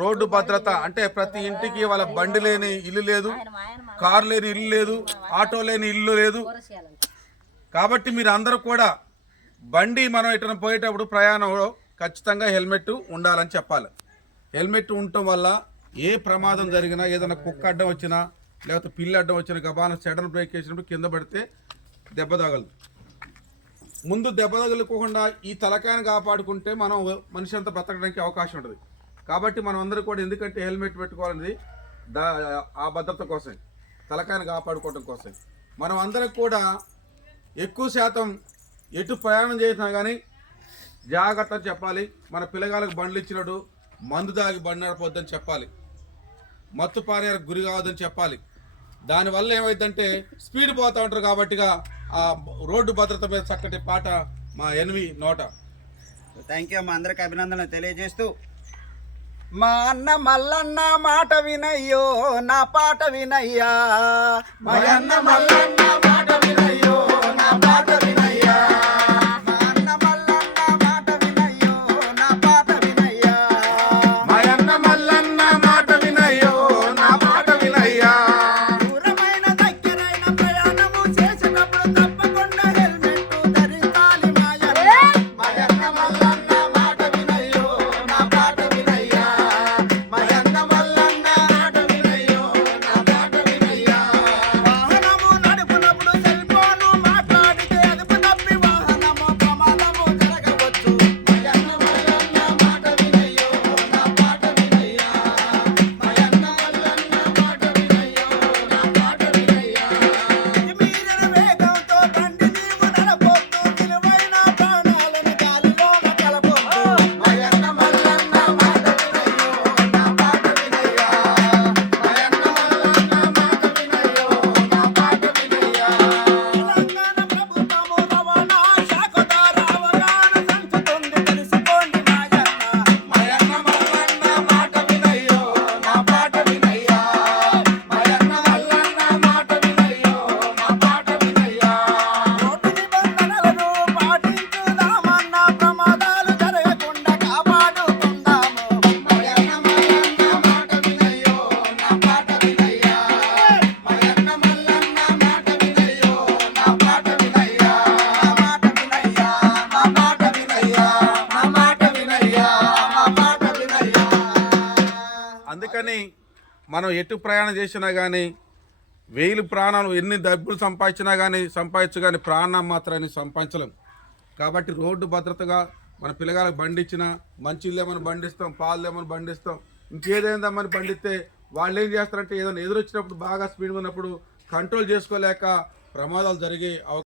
Road భద్రత అంటే ప్రతి ఇంటికి వాళ్ళ బండి లేని ఇల్లు లేదు కారు లేని ఇల్లు లేదు ఆటో లేని ఇల్లు లేదు. కాబట్టి మీరు అందరూ కూడా బండి మనం ఎటైనా పోయేటప్పుడు ప్రయాణంలో ఖచ్చితంగా హెల్మెట్ ఉండాలని చెప్పాలి. హెల్మెట్ ఉండటం వల్ల ఏ ప్రమాదం జరిగినా ఏదైనా కుక్క అడ్డం వచ్చినా లేకపోతే పిల్లి అడ్డం వచ్చినా గబాన సడన్ బ్రేక్ వేసినప్పుడు కింద పడితే దెబ్బ తగలదు. ముందు దెబ్బ తగలకోకుండా ఈ తలకాయను కాపాడుకుంటే మనం మనిషి అంతా బ్రతకడానికి అవకాశం ఉంటుంది. కాబట్టి మనం అందరూ కూడా ఎందుకంటే హెల్మెట్ పెట్టుకోవాలనేది దా ఆ భద్రత కోసం తలకాయను కాపాడుకోవడం కోసం మనం అందరం కూడా ఎక్కువ శాతం ఎటు ప్రయాణం చేసినా కానీ జాగ్రత్త చెప్పాలి. మన పిల్లగాళ్ళకి బండ్లు ఇచ్చినట్టు మందు దాగి బండి నడపొద్దని చెప్పాలి. మత్తు పానీయాలకు గురి కావద్దని చెప్పాలి. దానివల్ల ఏమైందంటే స్పీడ్ పోతూ ఉంటారు కాబట్టిగా ఆ రోడ్డు భద్రత మీద చక్కటి పాట మా ఎనిమి నోట. థ్యాంక్ యూ మా అందరికి అభినందనలు తెలియజేస్తూ మా అన్న మల్లన్న మాట వినయ్యో నా పాట వినయ్యా. మా అన్న మల్లన్న అందుకని మనం ఎటు ప్రయాణం చేసినా కానీ వేలు ప్రాణాలు ఎన్ని డబ్బులు సంపాదించినా కానీ సంపాదించు కానీ ప్రాణం మాత్రాన్ని సంపాదించలేం. కాబట్టి రోడ్డు భద్రతగా మన పిల్లగాళ్ళకి బండిచ్చినా మంచి ఏమని బండిస్తాం పాలు లేమని బండిస్తాం ఇంకేదైందమ్మని బండిస్తే వాళ్ళు ఏం చేస్తారంటే ఏదైనా ఎదురొచ్చినప్పుడు బాగా స్పీడ్ ఉన్నప్పుడు కంట్రోల్ చేసుకోలేక ప్రమాదాలు జరిగే అవకాశం